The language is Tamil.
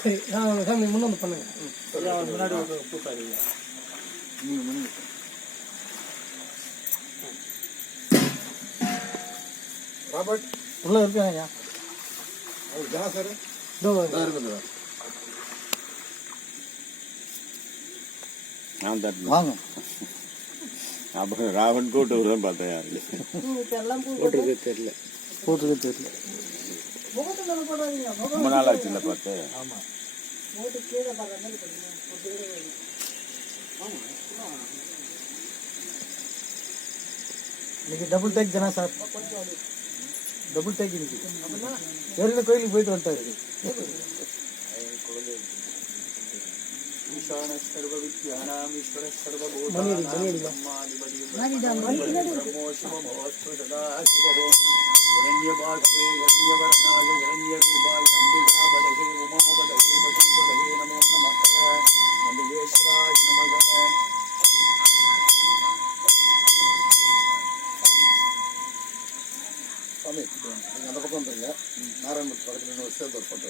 சரி நான் சாமி முன்ன வந்து பண்ணுங்க. முன்னாடி ஒரு பூசாரி ராபர்ட் உள்ள இருக்காங்க ஐயா. அவர் ஜனா சார் இதோ இருக்குது. வாங்க. அப்புறம் ராவன் கூட்டு தான் பார்த்தேன். யாரு போட்டிருக்க தெரியல. ரொம்ப நாள் ஆச்சுல்ல பார்த்து. ஆமா இன்னைக்கு டபுள் டேக் தானே சார்? டபுள் டேக் இன்னைக்கு. ஏற்கனவே கோயிலுக்கு போயிட்டு வந்துட்டாரு. சாமி நீங்கள் அந்த பக்கம் வந்துருங்க. நாராயணமூர்த்தி பக்கத்தில் இன்னொரு சேர்த்து ஒரு ஃபோட்டோ.